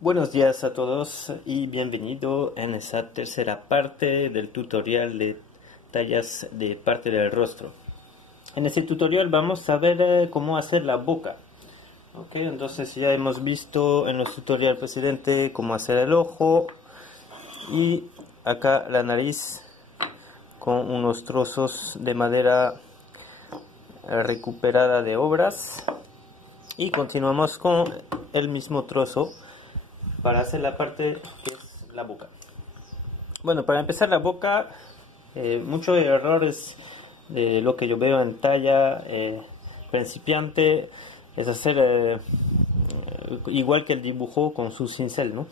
Buenos días a todos y bienvenido en esa tercera parte del tutorial de tallas de parte del rostro. En este tutorial vamos a ver cómo hacer la boca. Ok, entonces ya hemos visto en los tutorial precedente cómo hacer el ojo y acá la nariz con unos trozos de madera recuperada de obras, y continuamos con el mismo trozo para hacer la parte que es la boca. Bueno, para empezar la boca, muchos errores de lo que yo veo en talla principiante es hacer igual que el dibujo con su cincel, ¿no?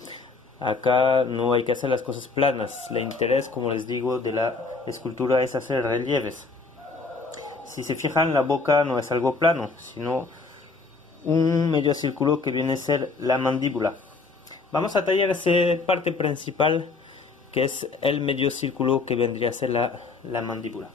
Acá no hay que hacer las cosas planas. El interés, como les digo, de la escultura es hacer relieves. Si se fijan, la boca no es algo plano, sino un medio círculo que viene a ser la mandíbula. Vamos a tallar esa parte principal que es el medio círculo que vendría a ser la mandíbula.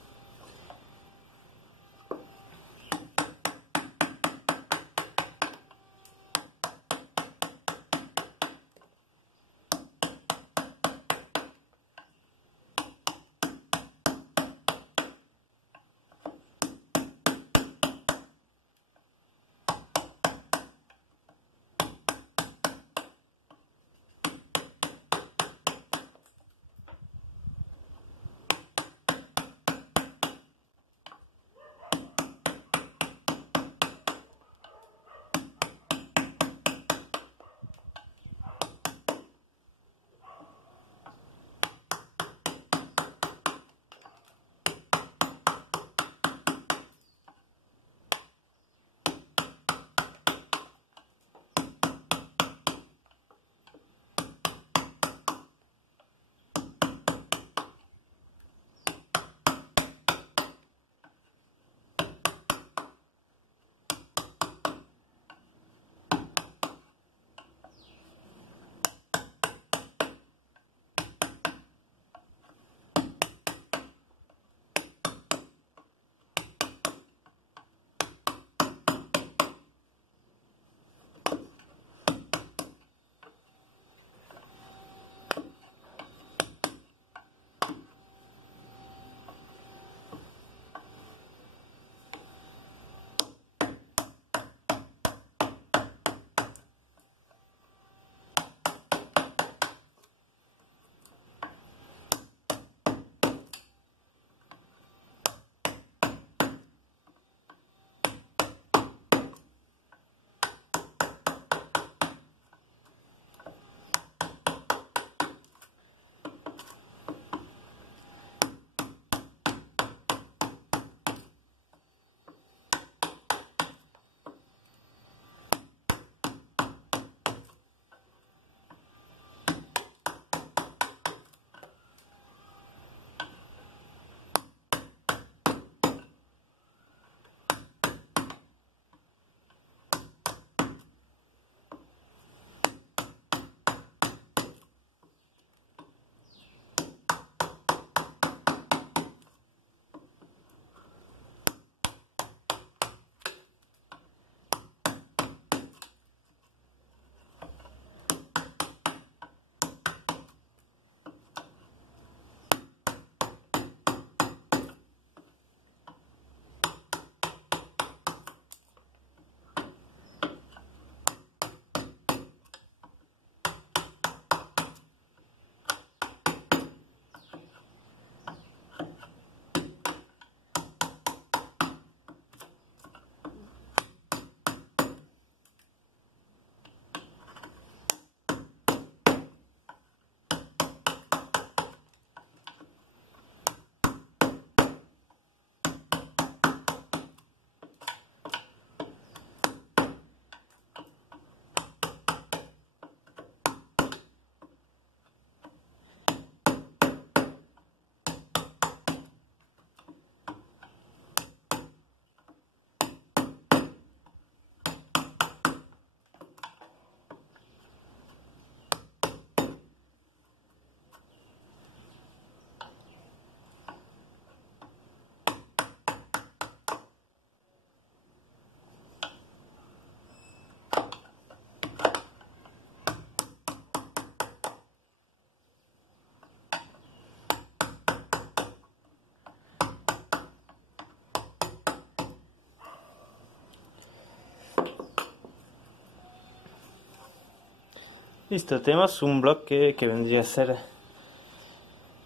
Listo, tenemos un bloque que vendría a ser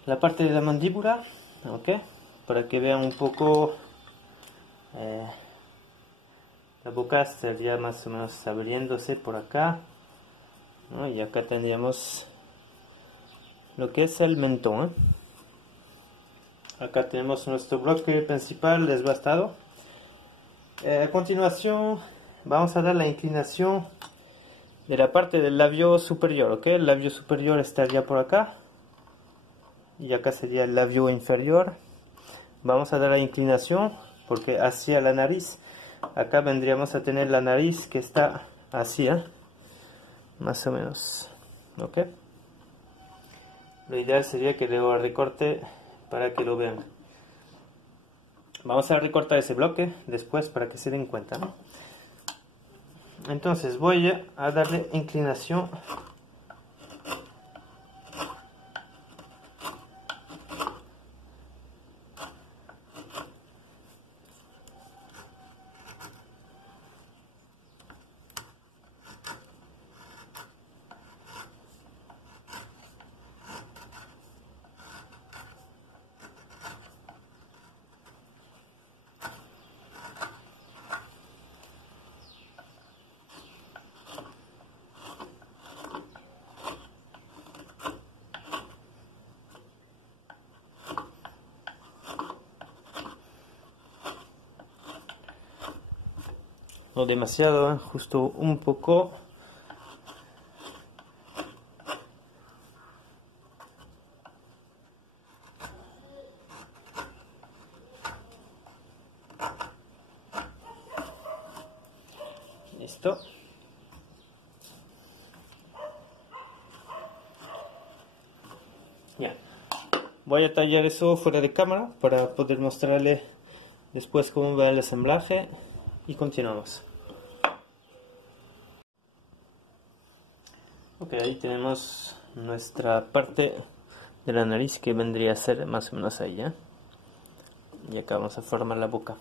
la parte de la mandíbula, ¿ok? Para que vean un poco, la boca estaría más o menos abriéndose por acá, ¿no? Y acá tendríamos lo que es el mentón, Acá tenemos nuestro bloque principal desbastado. A continuación vamos a dar la inclinación de la parte del labio superior, ¿ok? El labio superior estaría por acá y acá sería el labio inferior. Vamos a dar la inclinación porque hacia la nariz, acá vendríamos a tener la nariz que está así, más o menos, ¿ok? Lo ideal sería que luego recorte para que lo vean. Vamos a recortar ese bloque después para que se den cuenta, ¿no? Entonces voy a darle inclinación no demasiado, justo un poco. Listo. Ya. Voy a tallar eso fuera de cámara para poder mostrarle después cómo va el ensamblaje y continuamos. Ok, ahí tenemos nuestra parte de la nariz que vendría a ser más o menos ahí, y acá vamos a formar la boca.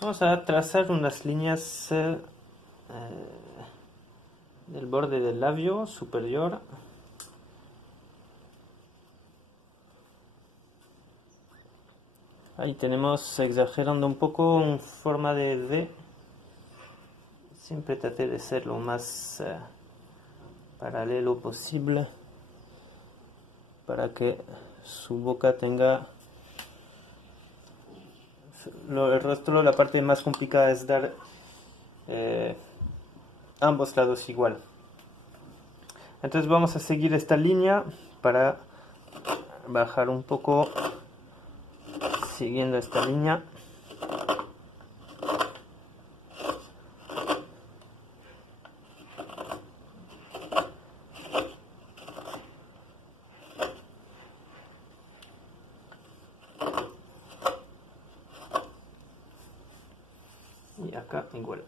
Vamos a trazar unas líneas del borde del labio superior. Ahí tenemos, exagerando un poco, en forma de V. Siempre traté de ser lo más paralelo posible para que su boca tenga el rostro. La parte más complicada es dar ambos lados igual. Entonces vamos a seguir esta línea para bajar un poco siguiendo esta línea. Y acá igual.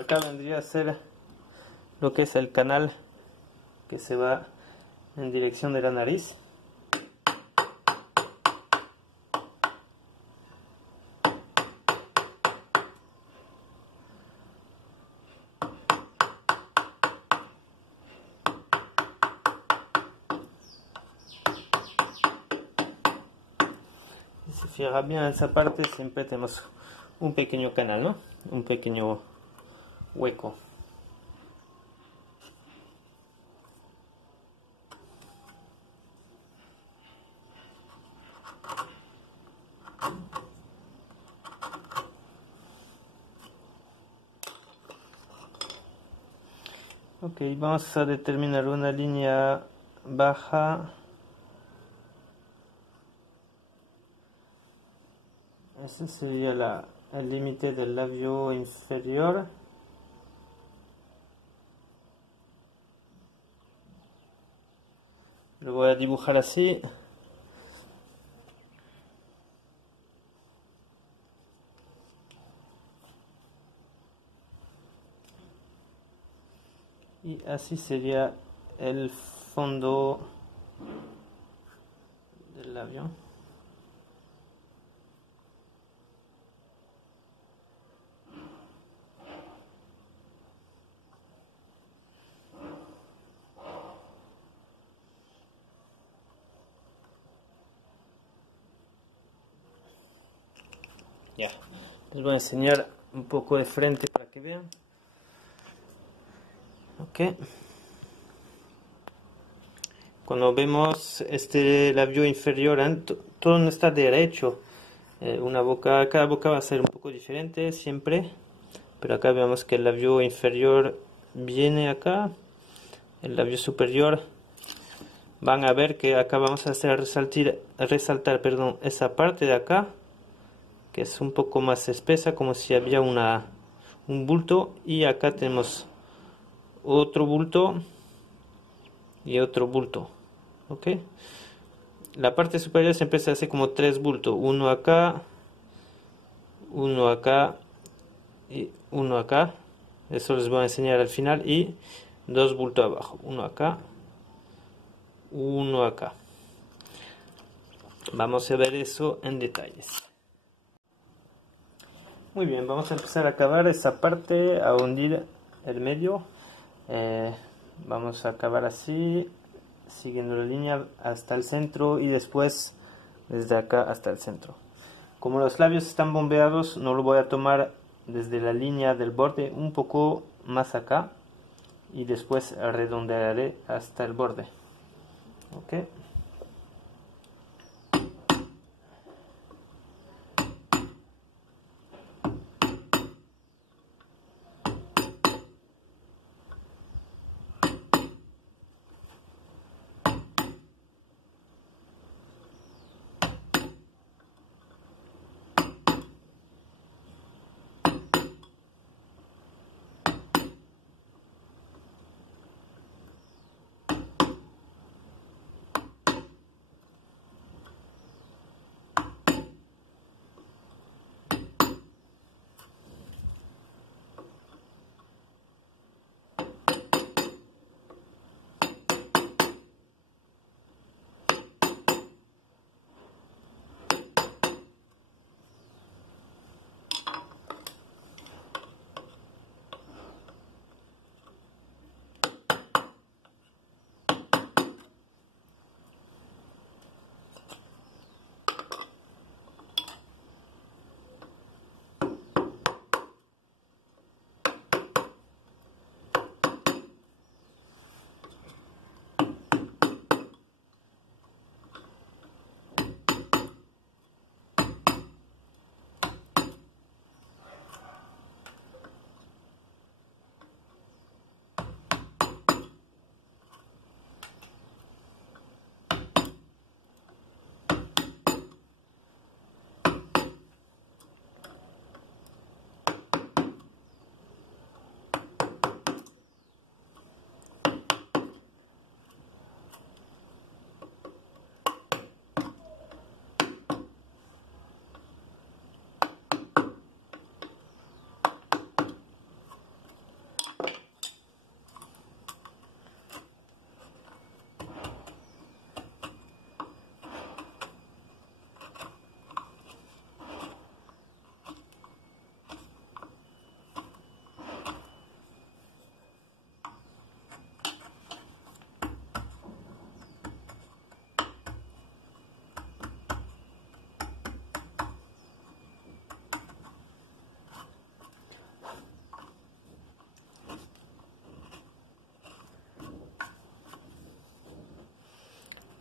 Acá vendría a ser lo que es el canal que se va en dirección de la nariz. Si se fija bien en esa parte, siempre tenemos un pequeño canal, ¿no? Un pequeño hueco. Ok, vamos a determinar una línea baja. Ese sería el límite del labio inferior. Lo voy a dibujar así. Y así sería el fondo del labio. Ya, les voy a enseñar un poco de frente para que vean. Ok. Cuando vemos este labio inferior, todo no está derecho. Cada boca va a ser un poco diferente siempre. Pero acá vemos que el labio inferior viene acá. El labio superior. Van a ver que acá vamos a hacer resaltar, perdón, esa parte de acá, que es un poco más espesa, como si había un bulto. Y acá tenemos otro bulto y otro bulto. ¿Ok? La parte superior siempre se hace como tres bultos, uno acá y uno acá. Eso les voy a enseñar al final. Y dos bultos abajo, uno acá, uno acá. Vamos a ver eso en detalles. Muy bien, vamos a empezar a acabar esa parte, a hundir el medio. Vamos a acabar así, siguiendo la línea hasta el centro y después desde acá hasta el centro. Como los labios están bombeados, no lo voy a tomar desde la línea del borde, un poco más acá, y después redondearé hasta el borde. ¿Ok?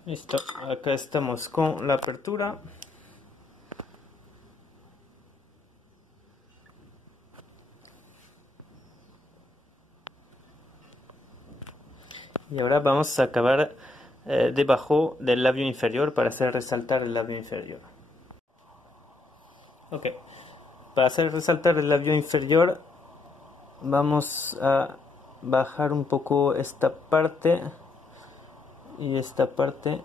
Listo, acá estamos con la apertura. Y ahora vamos a acabar debajo del labio inferior para hacer resaltar el labio inferior. Ok, para hacer resaltar el labio inferior vamos a bajar un poco esta parte y esta parte.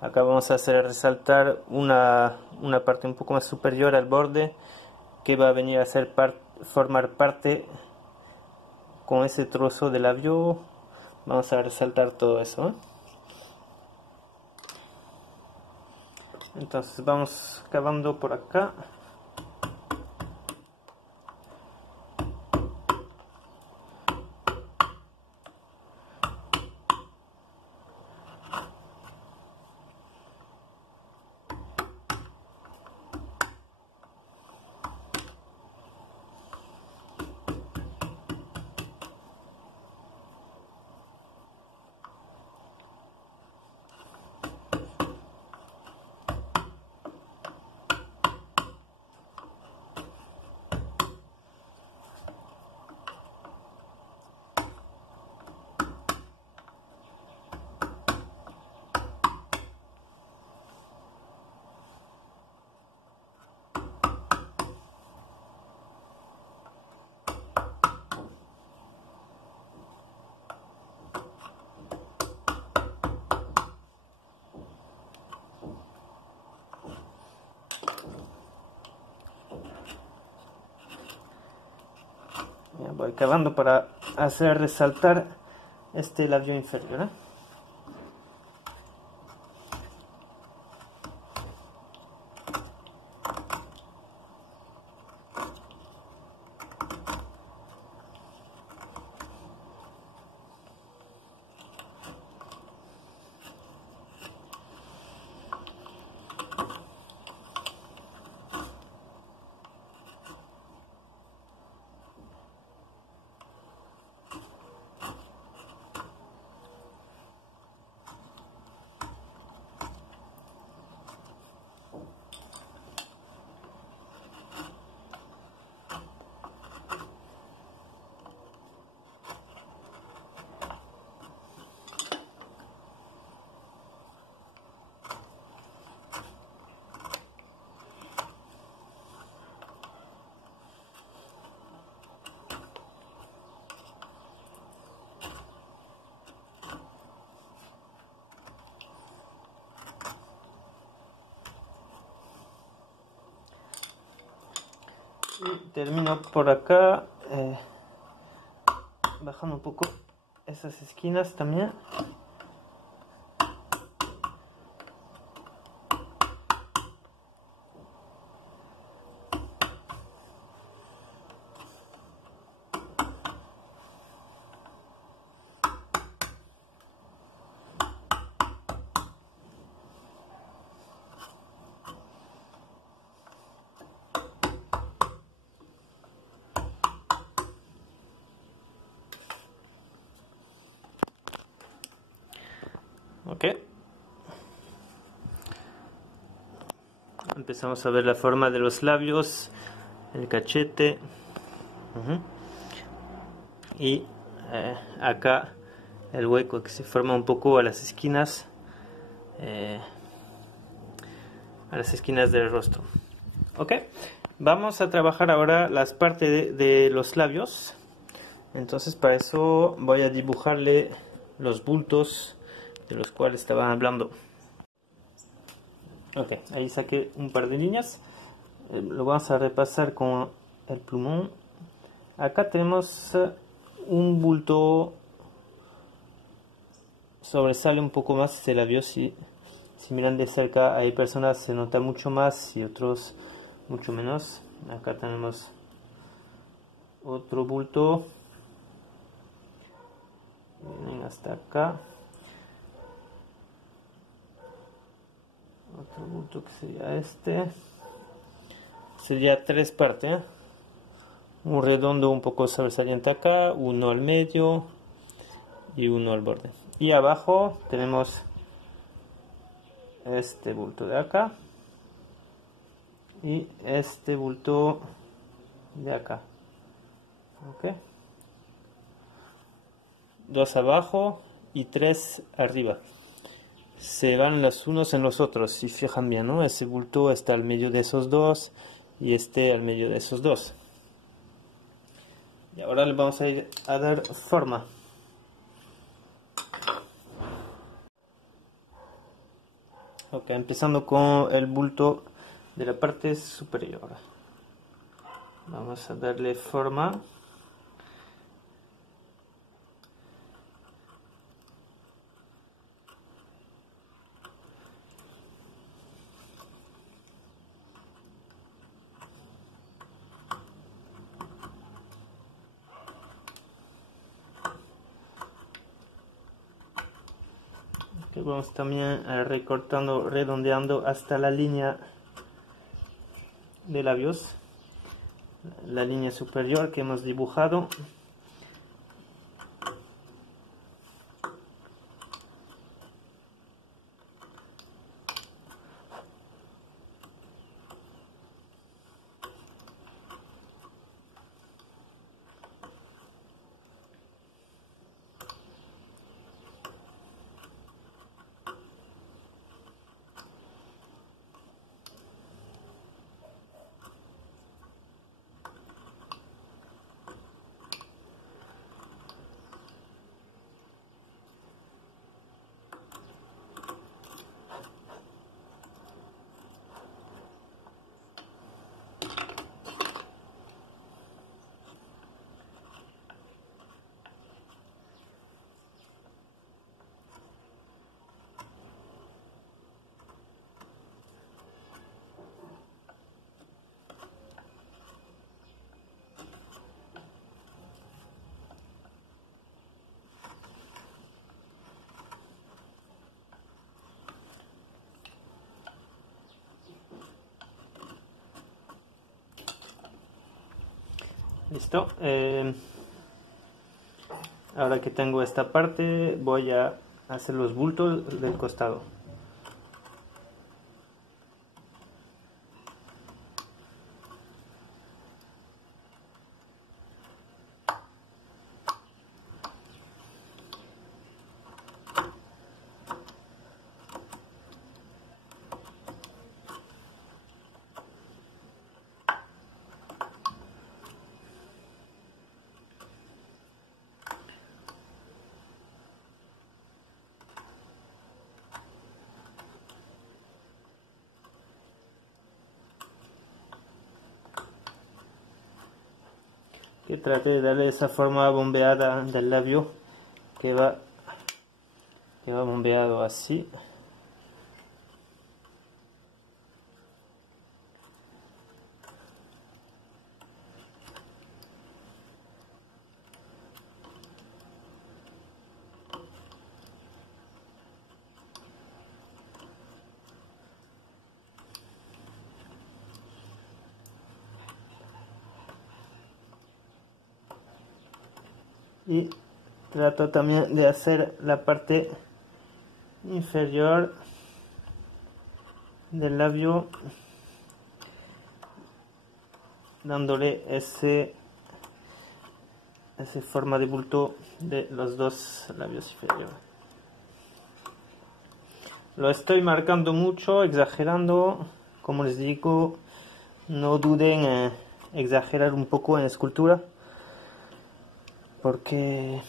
Acá vamos a hacer resaltar una parte un poco más superior al borde, que va a venir a formar parte con ese trozo de labio. Vamos a resaltar todo eso, ¿eh? Entonces vamos cavando por acá. Ya voy cavando para hacer resaltar este labio inferior, ¿eh? Y termino por acá, bajando un poco esas esquinas también. Ok, empezamos a ver la forma de los labios, el cachete. Y acá el hueco que se forma un poco a las esquinas, del rostro. Ok, vamos a trabajar ahora las partes de los labios. Entonces para eso voy a dibujarle los bultos de los cuales estaba hablando. Ok, ahí saqué un par de líneas. Lo vamos a repasar con el plumón. Acá tenemos un bulto, sobresale un poco más, se la vio. Si miran de cerca, hay personas se nota mucho más y otros mucho menos. Acá tenemos otro bulto, vienen hasta acá. Otro bulto que sería este, sería tres partes, ¿eh? Un redondo un poco sobresaliente acá, uno al medio y uno al borde. Y abajo tenemos este bulto de acá y este bulto de acá. Ok, dos abajo y tres arriba. Se van los unos en los otros, si fijan bien, ¿no? Ese bulto está al medio de esos dos y este al medio de esos dos. Y ahora le vamos a ir a dar forma. Ok, empezando con el bulto de la parte superior. Vamos a darle forma. Okay, vamos también recortando, redondeando hasta la línea de labios, la línea superior que hemos dibujado. Listo. Ahora que tengo esta parte, voy a hacer los bultos del costado. Que trate de darle esa forma bombeada del labio que va bombeado así. Y trato también de hacer la parte inferior del labio, dándole esa forma de bulto de los dos labios inferiores. Lo estoy marcando mucho, exagerando. Como les digo, no duden en exagerar un poco en la escultura, porque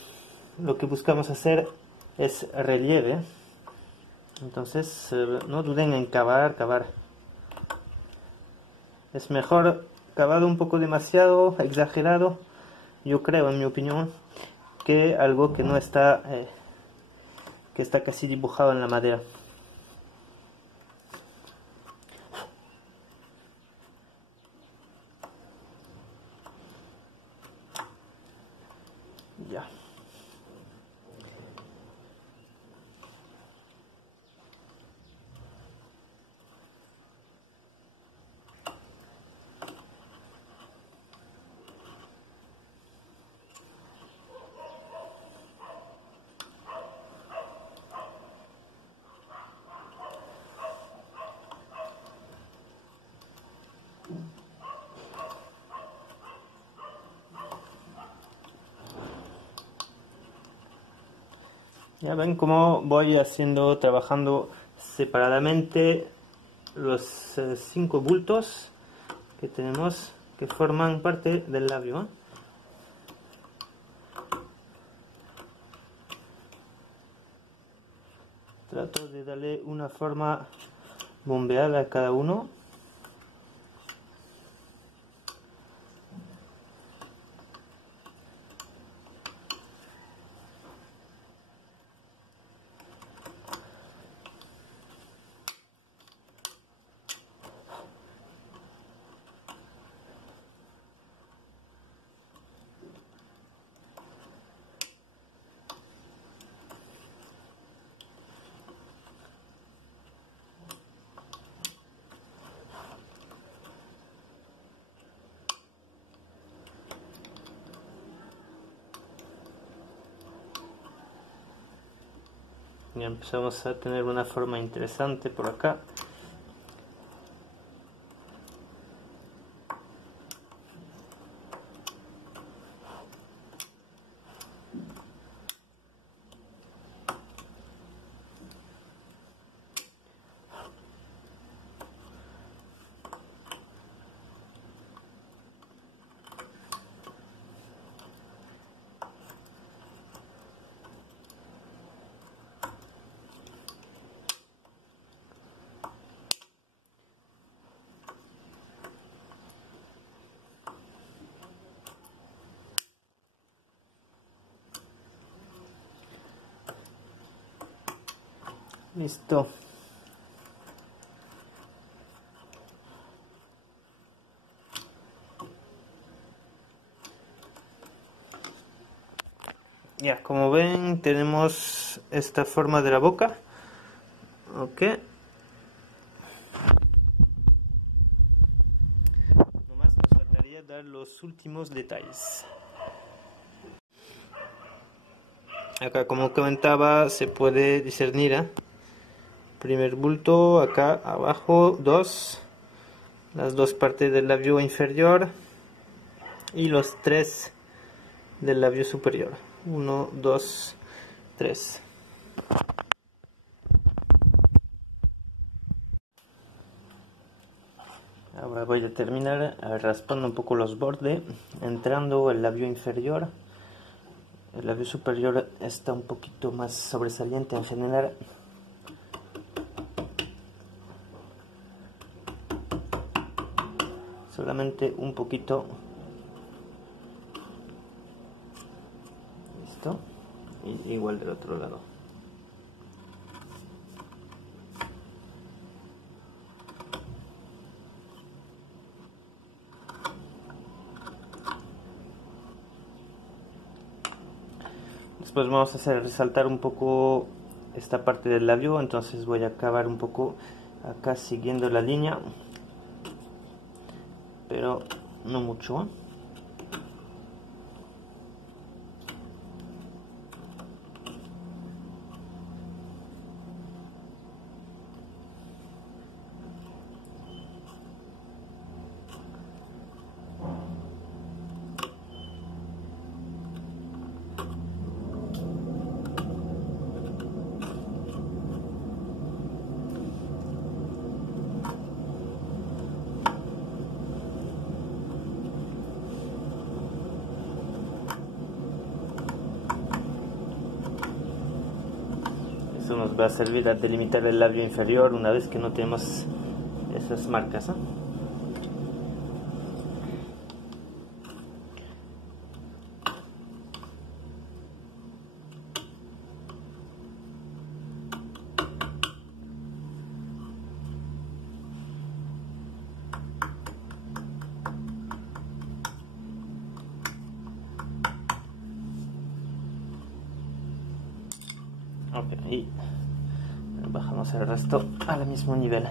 lo que buscamos hacer es relieve. Entonces no duden en cavar. Es mejor cavado un poco demasiado, exagerado, yo creo, en mi opinión, que algo que no está, que está casi dibujado en la madera. Ya. Ya ven cómo voy trabajando separadamente los 5 bultos que tenemos que forman parte del labio, ¿eh? trato de darle una forma bombeada a cada uno. Ya empezamos a tener una forma interesante por acá. Listo. Ya, como ven, tenemos esta forma de la boca. Ok. Nomás nos faltaría dar los últimos detalles. Acá, como comentaba, se puede discernir, primer bulto, acá abajo, las dos partes del labio inferior y los tres del labio superior. 1, 2, 3. Ahora voy a terminar raspando un poco los bordes, entrando el labio inferior. El labio superior está un poquito más sobresaliente en general. Solamente un poquito. Listo. Y igual del otro lado. Después vamos a hacer resaltar un poco esta parte del labio, entonces voy a acabar un poco acá siguiendo la línea, pero no mucho. Eso nos va a servir a delimitar el labio inferior una vez que no tenemos esas marcas, ¿eh? Ok, y bajamos el resto al mismo nivel.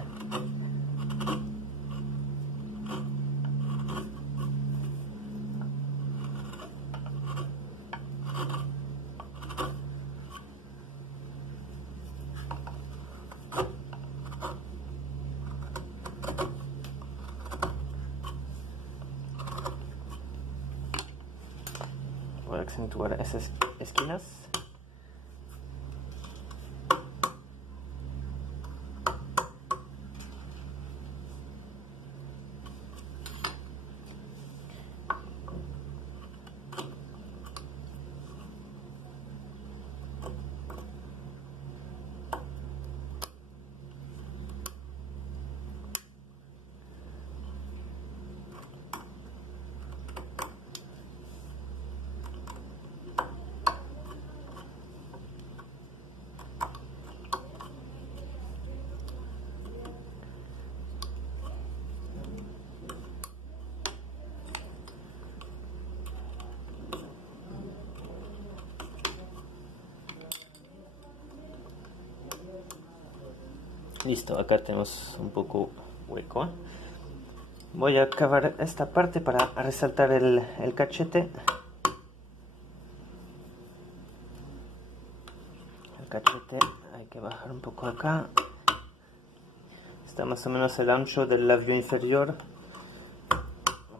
Voy a acentuar esas esquinas. Listo, acá tenemos un poco hueco, ¿eh? Voy a acabar esta parte para resaltar el cachete. El cachete hay que bajar un poco acá. Está más o menos el ancho del labio inferior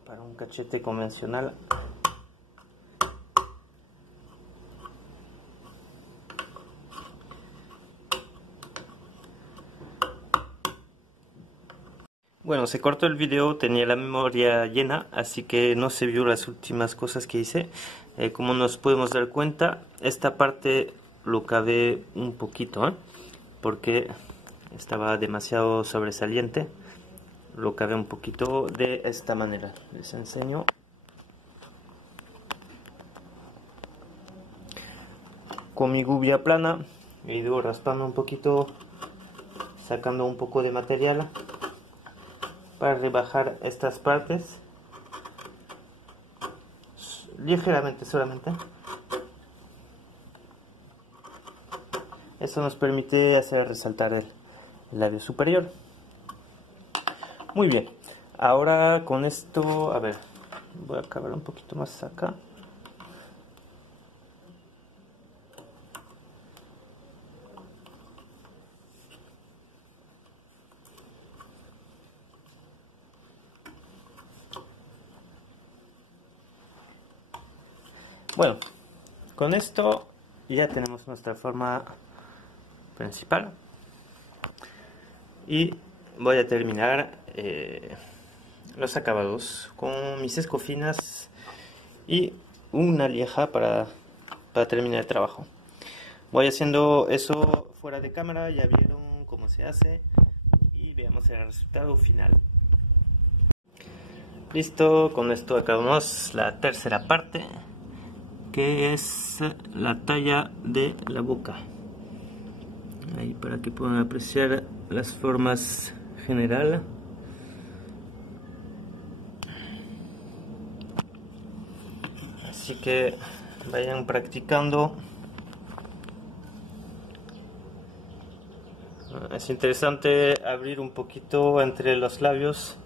para un cachete convencional. Bueno, se cortó el video, tenía la memoria llena, así que no se vio las últimas cosas que hice. Como nos podemos dar cuenta, esta parte lo cavé un poquito, porque estaba demasiado sobresaliente. Lo cavé un poquito de esta manera. Les enseño. Con mi gubia plana he ido raspando un poquito, sacando un poco de material para rebajar estas partes ligeramente solamente. Eso nos permite hacer resaltar el labio superior. Muy bien, ahora con esto, a ver, voy a acabar un poquito más acá. Bueno, con esto ya tenemos nuestra forma principal y voy a terminar los acabados con mis escofinas y una lieja para terminar el trabajo. Voy haciendo eso fuera de cámara, ya vieron cómo se hace y veamos el resultado final. Listo, con esto acabamos la tercera parte, que es la talla de la boca. Ahí para que puedan apreciar las formas generales. Así que vayan practicando. Es interesante abrir un poquito entre los labios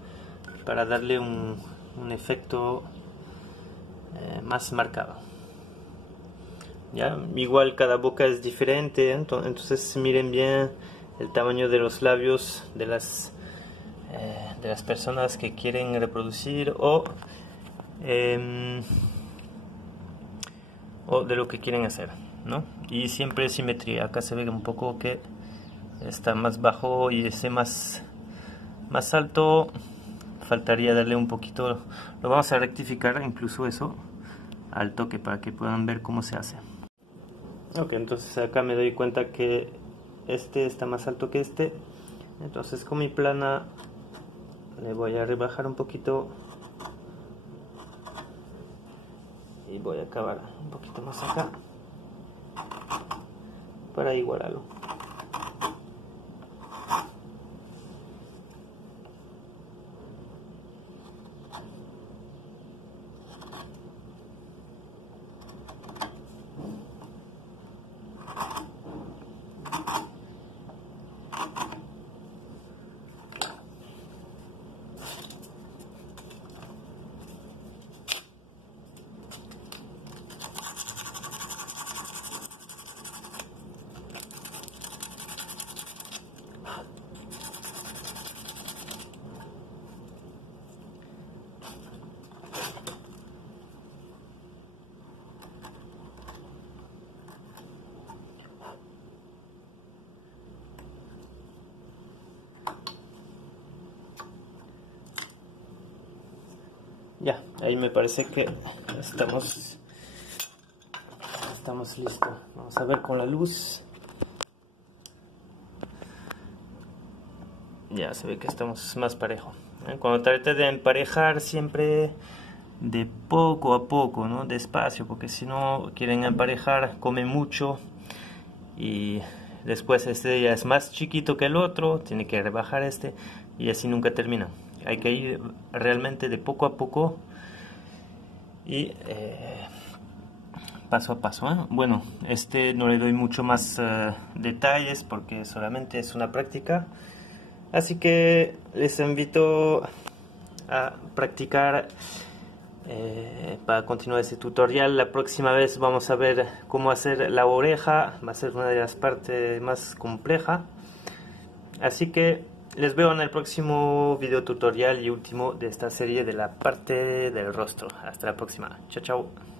para darle un efecto más marcado. ¿Ya? Igual cada boca es diferente, entonces miren bien el tamaño de los labios de las personas que quieren reproducir o de lo que quieren hacer, ¿no? Y siempre simetría. Acá se ve un poco que está más bajo y ese más alto, faltaría darle un poquito. Lo vamos a rectificar incluso eso al toque para que puedan ver cómo se hace. Ok, entonces acá me doy cuenta que este está más alto que este, entonces con mi plana le voy a rebajar un poquito y voy a acabar un poquito más acá para igualarlo. Ya, ahí me parece que estamos listos. Vamos a ver con la luz. Ya se ve que estamos más parejo. Cuando trate de emparejar, siempre de poco a poco, ¿no? Despacio, porque si no quieren emparejar, comen mucho y después este ya es más chiquito que el otro, tiene que rebajar este y así nunca termina. Hay que ir realmente de poco a poco y paso a paso, ¿eh? Bueno, no le doy mucho más detalles porque solamente es una práctica. Así que les invito a practicar para continuar ese tutorial. La próxima vez vamos a ver cómo hacer la oreja. Va a ser una de las partes más complejas. Así que les veo en el próximo video tutorial y último de esta serie de la parte del rostro. Hasta la próxima. Chao, chao.